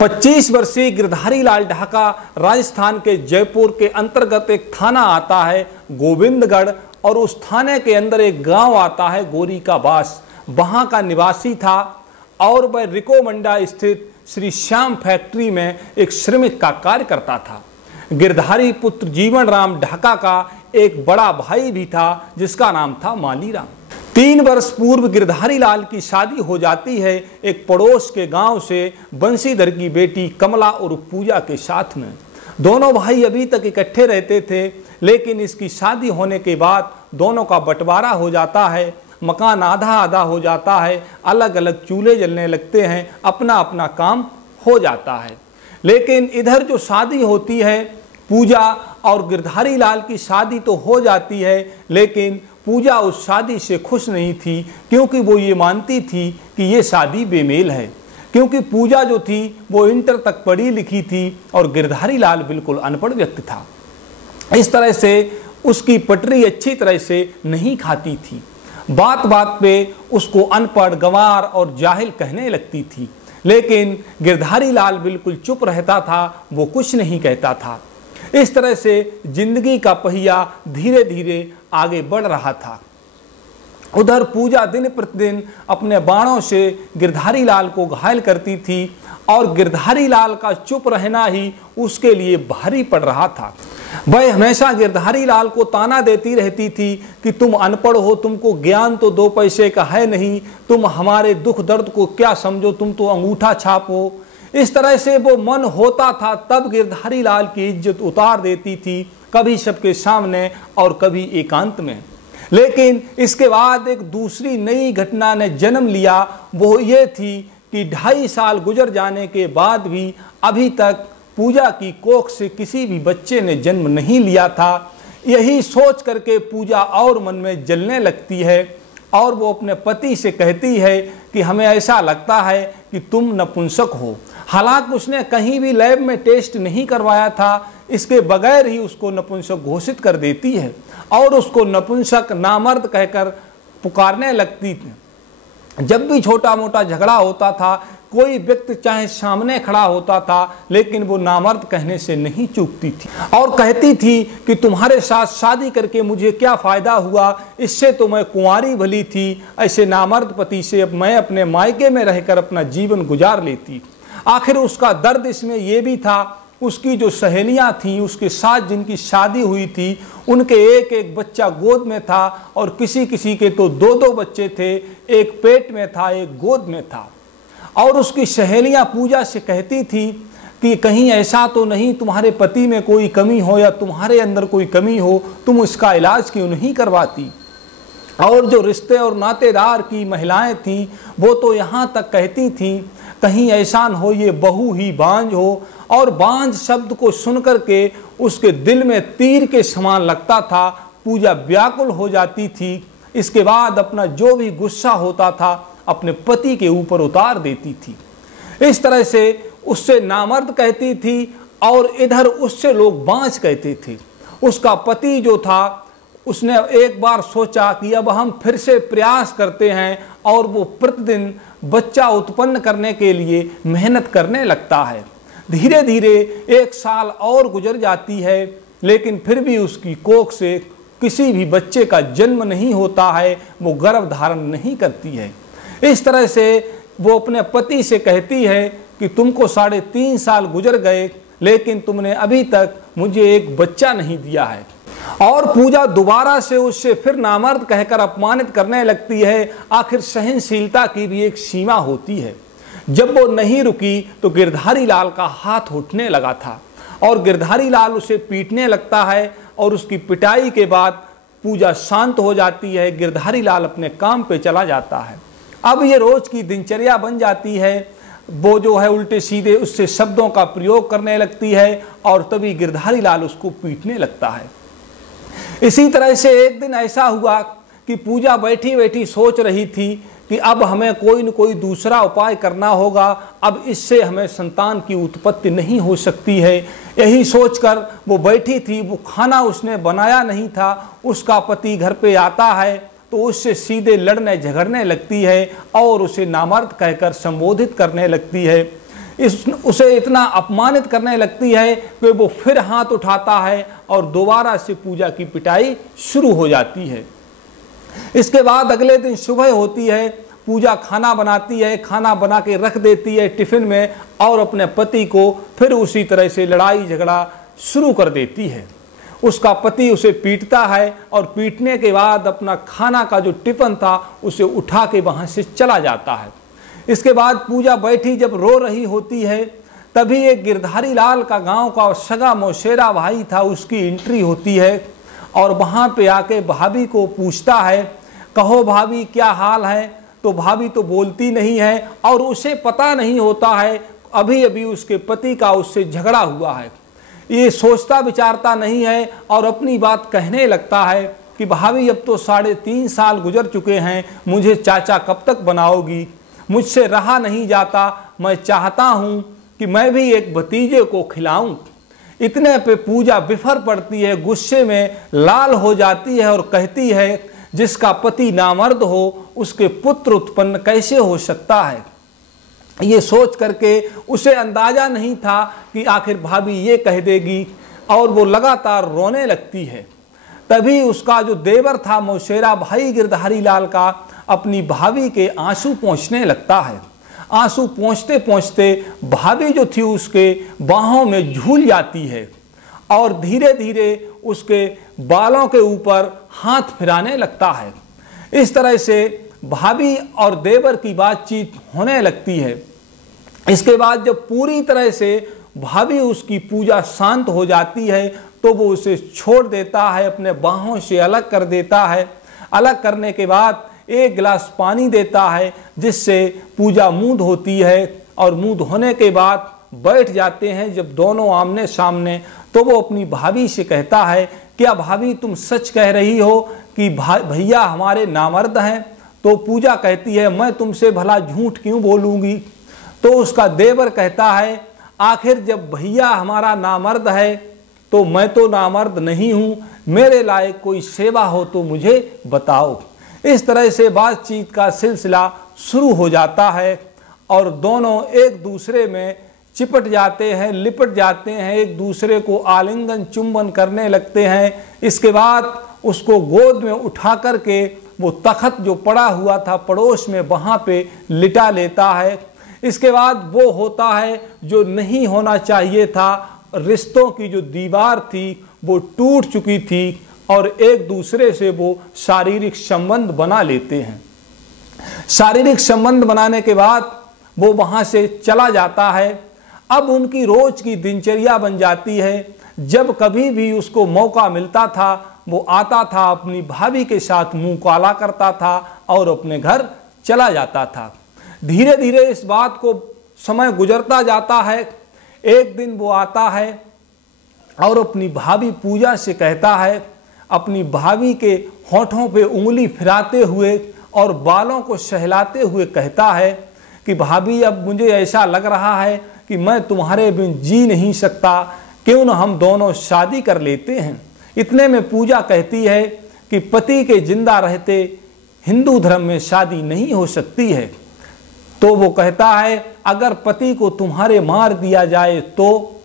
25 वर्षीय गिरधारी लाल ढाका राजस्थान के जयपुर के अंतर्गत एक थाना आता है गोविंदगढ़, और उस थाने के अंदर एक गांव आता है गोरी का बास। वहां का निवासी था और वह रिकोमंडा स्थित श्री श्याम फैक्ट्री में एक श्रमिक का कार्य करता था। गिरधारी पुत्र जीवन राम ढाका का एक बड़ा भाई भी था जिसका नाम था मालीराम। 3 वर्ष पूर्व गिरधारी लाल की शादी हो जाती है एक पड़ोस के गांव से बंशीधर की बेटी कमला और पूजा के साथ में। दोनों भाई अभी तक इकट्ठे रहते थे, लेकिन इसकी शादी होने के बाद दोनों का बंटवारा हो जाता है, मकान आधा आधा हो जाता है, अलग अलग चूल्हे जलने लगते हैं, अपना अपना काम हो जाता है। लेकिन इधर जो शादी होती है पूजा और गिरधारी लाल की शादी तो हो जाती है, लेकिन पूजा उस शादी से खुश नहीं थी, क्योंकि वो ये मानती थी कि ये शादी बेमेल है। क्योंकि पूजा जो थी वो इंटर तक पढ़ी लिखी थी और गिरधारी लाल बिल्कुल अनपढ़ व्यक्ति था। इस तरह से उसकी पटरी अच्छी तरह से नहीं खाती थी। बात बात पे उसको अनपढ़, गंवार और जाहिल कहने लगती थी, लेकिन गिरधारी लाल बिल्कुल चुप रहता था, वो कुछ नहीं कहता था। इस तरह से जिंदगी का पहिया धीरे धीरे आगे बढ़ रहा था। उधर पूजा दिन प्रतिदिन अपने बाणों से गिरधारी लाल को घायल करती थी और गिरधारी लाल का चुप रहना ही उसके लिए भारी पड़ रहा था। वह हमेशा गिरधारी लाल को ताना देती रहती थी कि तुम अनपढ़ हो, तुमको ज्ञान तो 2 पैसे का है नहीं, तुम हमारे दुख दर्द को क्या समझो, तुम तो अंगूठा छाप हो। इस तरह से वो मन होता था तब गिरधारी लाल की इज्जत उतार देती थी, कभी सबके सामने और कभी एकांत में। लेकिन इसके बाद एक दूसरी नई घटना ने जन्म लिया। वो ये थी कि 2.5 साल गुजर जाने के बाद भी अभी तक पूजा की कोख से किसी भी बच्चे ने जन्म नहीं लिया था। यही सोच करके पूजा और मन में जलने लगती है और वो अपने पति से कहती है कि हमें ऐसा लगता है कि तुम नपुंसक हो। हालांकि उसने कहीं भी लैब में टेस्ट नहीं करवाया था, इसके बगैर ही उसको नपुंसक घोषित कर देती है और उसको नपुंसक, नामर्द कहकर पुकारने लगती थी। जब भी छोटा मोटा झगड़ा होता था, कोई व्यक्ति चाहे सामने खड़ा होता था, लेकिन वो नामर्द कहने से नहीं चूकती थी और कहती थी कि तुम्हारे साथ शादी करके मुझे क्या फायदा हुआ, इससे तो मैं कुंवारी भली थी। ऐसे नामर्द पति से अब मैं अपने मायके में रहकर अपना जीवन गुजार लेती। आखिर उसका दर्द इसमें यह भी था, उसकी जो सहेलियां थीं, उसके साथ जिनकी शादी हुई थी, उनके एक एक बच्चा गोद में था और किसी किसी के तो 2-2 बच्चे थे, एक पेट में था, एक गोद में था। और उसकी सहेलियां पूजा से कहती थी कि कहीं ऐसा तो नहीं तुम्हारे पति में कोई कमी हो या तुम्हारे अंदर कोई कमी हो, तुम उसका इलाज क्यों नहीं करवाती। और जो रिश्ते और नातेदार की महिलाएं थीं, वो तो यहाँ तक कहती थीं कहीं ऐसा न हो ये बहू ही बांझ हो। और बांझ शब्द को सुनकर के उसके दिल में तीर के समान लगता था। पूजा व्याकुल हो जाती थी। इसके बाद अपना जो भी गुस्सा होता था अपने पति के ऊपर उतार देती थी। इस तरह से उससे नामर्द कहती थी और इधर उससे लोग बांझ कहते थे। उसका पति जो था, उसने एक बार सोचा कि अब हम फिर से प्रयास करते हैं और वो प्रतिदिन बच्चा उत्पन्न करने के लिए मेहनत करने लगता है। धीरे धीरे 1 साल और गुजर जाती है, लेकिन फिर भी उसकी कोख से किसी भी बच्चे का जन्म नहीं होता है, वो गर्भ धारण नहीं करती है। इस तरह से वो अपने पति से कहती है कि तुमको 3.5 साल गुजर गए, लेकिन तुमने अभी तक मुझे एक बच्चा नहीं दिया है। और पूजा दोबारा से उससे फिर नामर्द कहकर अपमानित करने लगती है। आखिर सहनशीलता की भी एक सीमा होती है। जब वो नहीं रुकी तो गिरधारी लाल का हाथ उठने लगा था और गिरधारी लाल उसे पीटने लगता है और उसकी पिटाई के बाद पूजा शांत हो जाती है। गिरधारी लाल अपने काम पे चला जाता है। अब ये रोज की दिनचर्या बन जाती है। वो जो है उल्टे सीधे उससे शब्दों का प्रयोग करने लगती है और तभी गिरधारी लाल उसको पीटने लगता है। इसी तरह से एक दिन ऐसा हुआ कि पूजा बैठी बैठी सोच रही थी कि अब हमें कोई न कोई दूसरा उपाय करना होगा, अब इससे हमें संतान की उत्पत्ति नहीं हो सकती है। यही सोचकर वो बैठी थी। वो खाना उसने बनाया नहीं था। उसका पति घर पे आता है तो उससे सीधे लड़ने झगड़ने लगती है और उसे नामर्द कहकर संबोधित करने लगती है। उसे इतना अपमानित करने लगती है कि वो फिर हाथ उठाता है और दोबारा से पूजा की पिटाई शुरू हो जाती है। इसके बाद अगले दिन सुबह होती है, पूजा खाना बनाती है, खाना बना के रख देती है टिफिन में और अपने पति को फिर उसी तरह से लड़ाई झगड़ा शुरू कर देती है। उसका पति उसे पीटता है और पीटने के बाद अपना खाना का जो टिफिन था उसे उठा के वहाँ से चला जाता है। इसके बाद पूजा बैठी जब रो रही होती है, तभी एक गिरधारी लाल का गांव का सगा मौसेरा भाई था, उसकी एंट्री होती है और वहाँ पे आके भाभी को पूछता है, कहो भाभी क्या हाल है। तो भाभी तो बोलती नहीं है और उसे पता नहीं होता है अभी अभी उसके पति का उससे झगड़ा हुआ है। ये सोचता विचारता नहीं है और अपनी बात कहने लगता है कि भाभी अब तो 3.5 साल गुजर चुके हैं, मुझे चाचा कब तक बनाओगी, मुझसे रहा नहीं जाता, मैं चाहता हूँ कि मैं भी एक भतीजे को खिलाऊं। इतने पे पूजा बिफर पड़ती है, गुस्से में लाल हो जाती है और कहती है, जिसका पति नामर्द हो उसके पुत्र उत्पन्न कैसे हो सकता है। ये सोच करके उसे अंदाजा नहीं था कि आखिर भाभी ये कह देगी और वो लगातार रोने लगती है। तभी उसका जो देवर था मौसेरा भाई गिरधारी लाल का, अपनी भाभी के आंसू पहुँचने लगता है। आंसू पहुँचते पहुँचते भाभी जो थी उसके बाहों में झूल जाती है और धीरे धीरे उसके बालों के ऊपर हाथ फिराने लगता है। इस तरह से भाभी और देवर की बातचीत होने लगती है। इसके बाद जब पूरी तरह से भाभी उसकी पूजा शांत हो जाती है तो वो उसे छोड़ देता है, अपने बाहों से अलग कर देता है। अलग करने के बाद एक गिलास पानी देता है जिससे पूजा मुंह धोती है और मुंह धोने के बाद बैठ जाते हैं जब दोनों आमने सामने। तो वो अपनी भाभी से कहता है, क्या भाभी तुम सच कह रही हो कि भैया हमारे नामर्द हैं। तो पूजा कहती है, मैं तुमसे भला झूठ क्यों बोलूँगी। तो उसका देवर कहता है, आखिर जब भैया हमारा नामर्द है तो मैं तो नामर्द नहीं हूँ, मेरे लायक कोई सेवा हो तो मुझे बताओ। इस तरह से बातचीत का सिलसिला शुरू हो जाता है और दोनों एक दूसरे में चिपट जाते हैं, लिपट जाते हैं, एक दूसरे को आलिंगन चुंबन करने लगते हैं। इसके बाद उसको गोद में उठा करके वो तख्त जो पड़ा हुआ था पड़ोस में वहाँ पे लिटा लेता है। इसके बाद वो होता है जो नहीं होना चाहिए था, रिश्तों की जो दीवार थी वो टूट चुकी थी और एक दूसरे से वो शारीरिक संबंध बना लेते हैं। शारीरिक संबंध बनाने के बाद वो वहाँ से चला जाता है। अब उनकी रोज की दिनचर्या बन जाती है। जब कभी भी उसको मौका मिलता था वो आता था, अपनी भाभी के साथ मुंह काला करता था और अपने घर चला जाता था। धीरे धीरे इस बात को समय गुजरता जाता है। एक दिन वो आता है और अपनी भाभी पूजा से कहता है, अपनी भाभी के होठों पे उंगली फिराते हुए और बालों को सहलाते हुए कहता है कि भाभी अब मुझे ऐसा लग रहा है कि मैं तुम्हारे बिन जी नहीं सकता, क्यों न हम दोनों शादी कर लेते हैं। इतने में पूजा कहती है कि पति के जिंदा रहते हिंदू धर्म में शादी नहीं हो सकती है। तो वो कहता है, अगर पति को तुम्हारे मार दिया जाए तो।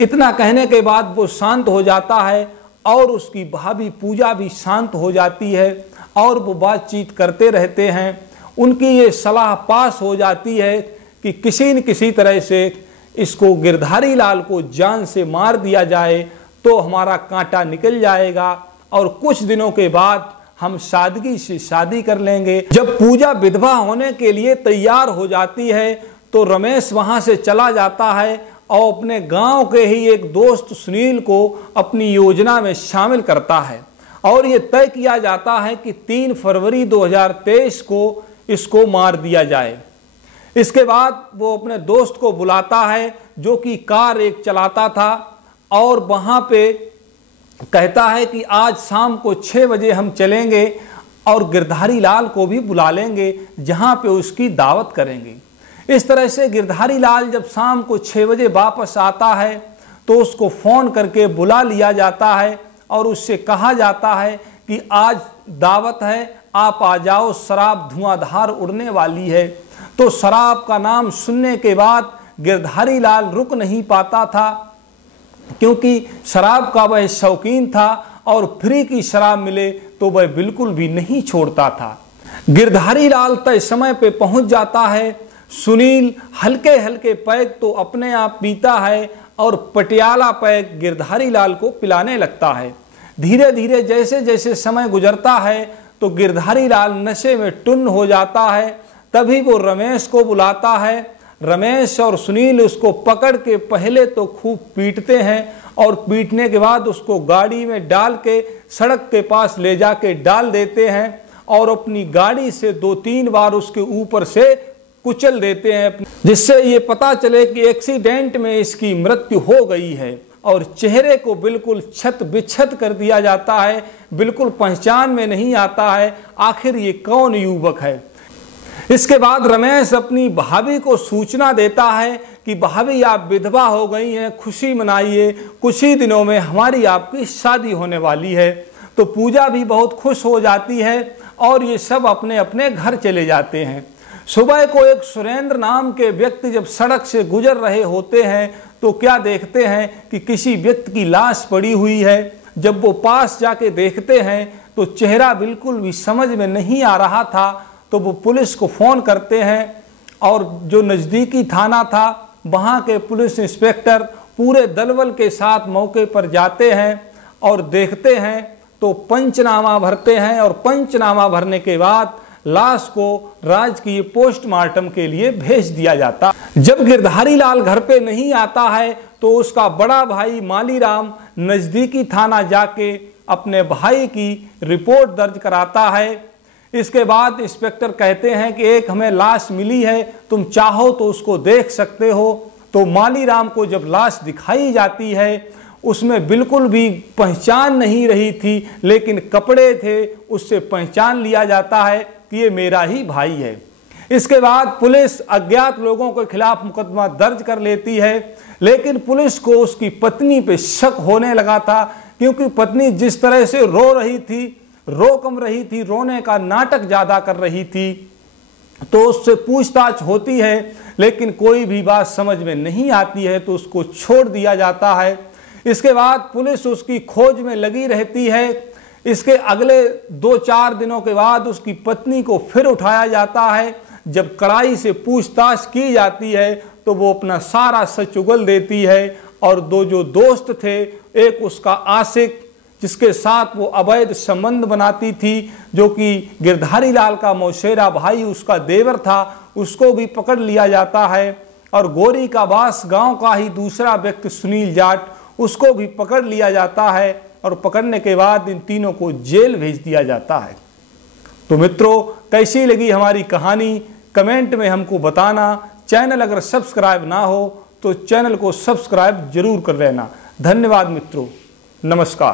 इतना कहने के बाद वो शांत हो जाता है और उसकी भाभी पूजा भी शांत हो जाती है और वो बातचीत करते रहते हैं। उनकी ये सलाह पास हो जाती है कि किसी न किसी तरह से इसको गिरधारी लाल को जान से मार दिया जाए तो हमारा कांटा निकल जाएगा और कुछ दिनों के बाद हम सादगी से शादी कर लेंगे। जब पूजा विधवा होने के लिए तैयार हो जाती है तो रमेश वहां से चला जाता है और अपने गांव के ही एक दोस्त सुनील को अपनी योजना में शामिल करता है और ये तय किया जाता है कि 3 फरवरी 2023 को इसको मार दिया जाए। इसके बाद वो अपने दोस्त को बुलाता है जो कि कार एक चलाता था और वहाँ पे कहता है कि आज शाम को 6 बजे हम चलेंगे और गिरधारी लाल को भी बुला लेंगे जहाँ पे उसकी दावत करेंगे। इस तरह से गिरधारी लाल जब शाम को 6 बजे वापस आता है तो उसको फ़ोन करके बुला लिया जाता है और उससे कहा जाता है कि आज दावत है, आप आ जाओ, शराब धुआंधार उड़ने वाली है। तो शराब का नाम सुनने के बाद गिरधारी लाल रुक नहीं पाता था, क्योंकि शराब का वह शौकीन था और फ्री की शराब मिले तो वह बिल्कुल भी नहीं छोड़ता था। गिरधारी लाल तय समय पे पहुंच जाता है। सुनील हल्के हल्के पैग तो अपने आप पीता है और पटियाला पैग गिरधारी लाल को पिलाने लगता है। धीरे धीरे जैसे जैसे समय गुजरता है तो गिरधारी लाल नशे में टुन्न हो जाता है। तभी वो रमेश को बुलाता है। रमेश और सुनील उसको पकड़ के पहले तो खूब पीटते हैं और पीटने के बाद उसको गाड़ी में डाल के सड़क के पास ले जाके डाल देते हैं और अपनी गाड़ी से 2-3 बार उसके ऊपर से कुचल देते हैं, जिससे ये पता चले कि एक्सीडेंट में इसकी मृत्यु हो गई है। और चेहरे को बिल्कुल छत बिछत कर दिया जाता है, बिल्कुल पहचान में नहीं आता है आखिर ये कौन युवक है। इसके बाद रमेश अपनी भाभी को सूचना देता है कि भाभी आप विधवा हो गई हैं, खुशी मनाइए, कुछ ही दिनों में हमारी आपकी शादी होने वाली है। तो पूजा भी बहुत खुश हो जाती है और ये सब अपने अपने घर चले जाते हैं। सुबह को एक सुरेंद्र नाम के व्यक्ति जब सड़क से गुजर रहे होते हैं तो क्या देखते हैं कि किसी व्यक्ति की लाश पड़ी हुई है। जब वो पास जाके देखते हैं तो चेहरा बिल्कुल भी समझ में नहीं आ रहा था, तो वो पुलिस को फ़ोन करते हैं और जो नज़दीकी थाना था वहाँ के पुलिस इंस्पेक्टर पूरे दलबल के साथ मौके पर जाते हैं और देखते हैं तो पंचनामा भरते हैं और पंचनामा भरने के बाद लाश को राजकीय पोस्टमार्टम के लिए भेज दिया जाता। जब गिरधारी लाल घर पे नहीं आता है तो उसका बड़ा भाई मालीराम नज़दीकी थाना जाके अपने भाई की रिपोर्ट दर्ज कराता है। इसके बाद इंस्पेक्टर कहते हैं कि एक हमें लाश मिली है, तुम चाहो तो उसको देख सकते हो। तो मालीराम को जब लाश दिखाई जाती है उसमें बिल्कुल भी पहचान नहीं रही थी, लेकिन कपड़े थे उससे पहचान लिया जाता है कि ये मेरा ही भाई है। इसके बाद पुलिस अज्ञात लोगों के खिलाफ मुकदमा दर्ज कर लेती है, लेकिन पुलिस को उसकी पत्नी पे शक होने लगा था, क्योंकि पत्नी जिस तरह से रो रही थी, रो कम रही थी, रोने का नाटक ज्यादा कर रही थी। तो उससे पूछताछ होती है लेकिन कोई भी बात समझ में नहीं आती है, तो उसको छोड़ दिया जाता है। इसके बाद पुलिस उसकी खोज में लगी रहती है। इसके अगले 2-4 दिनों के बाद उसकी पत्नी को फिर उठाया जाता है। जब कड़ाई से पूछताछ की जाती है तो वो अपना सारा सच उगल देती है और जो दोस्त थे, एक उसका आशिक जिसके साथ वो अवैध संबंध बनाती थी, जो कि गिरधारी लाल का मौसेरा भाई उसका देवर था, उसको भी पकड़ लिया जाता है। और गोरी का बास गांव का ही दूसरा व्यक्ति सुनील जाट, उसको भी पकड़ लिया जाता है और पकड़ने के बाद इन तीनों को जेल भेज दिया जाता है। तो मित्रों, कैसी लगी हमारी कहानी कमेंट में हमको बताना। चैनल अगर सब्सक्राइब ना हो तो चैनल को सब्सक्राइब जरूर कर लेना। धन्यवाद मित्रों, नमस्कार।